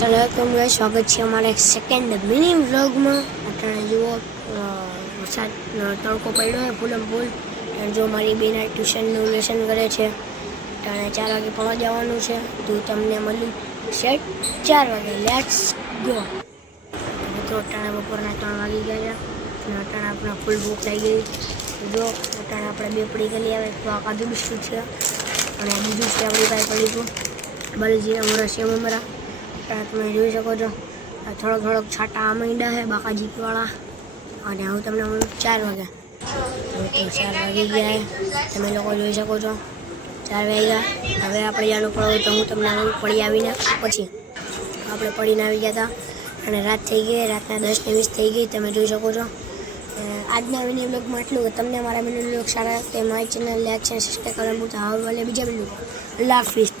अस्सलाम गाइस, स्वागत है हमारे सेकंड मिनी व्लॉग में। अटाणे जुओ वरसाद तड़को पड्यो है फूलम फूल। जो मारी बेना ट्यूशनનું લેસન કરે છે અટાણે 4 વાગે ભણવા જવાનું છે તો તમને મળ્યું સેટ 4 વાગે લેટ્સ ગો। તો અટાણે બપોરના 3 વાગી ગયા છે અને અટાણે આપણે ફૂલ ભૂખ લાગી ગઈ। જો અટાણે આપણે બે પડી ગયેલી આવે તો આ કાજુ બિસ્કુટ છે અને બીજું છે આપણી પાસે પડી ગયું બલજીરા મોરા સેવ મમરા। તમે જોઈ શકો છો થોડોક છાંટા માંડ્યા છે બાકાજીવાળા અને હું તમને મળું 4 વાગે। તો 4 વાગી ગયા તમે લોકો જોઈ શકો છો 4 વાગ્યા। હવે આપણે જાણવું પડે તો હું તમને પડી આવીને પછી આપણે પડીને આવી ગયા હતા અને રાત થઈ ગઈ, રાતના 10:20 થઈ ગઈ। તમે જોઈ શકો છો આજના મિની બ્લોગમાં એટલું કે તમને મારા મિની બ્લોગ સારા તે મારી ચેનલ લાઈક છે સબસ્ક્રાઈબ કરવાનું ભૂલતા। હવે બીજા મિની બ્લોગ અલ્લાહ હાફિઝ।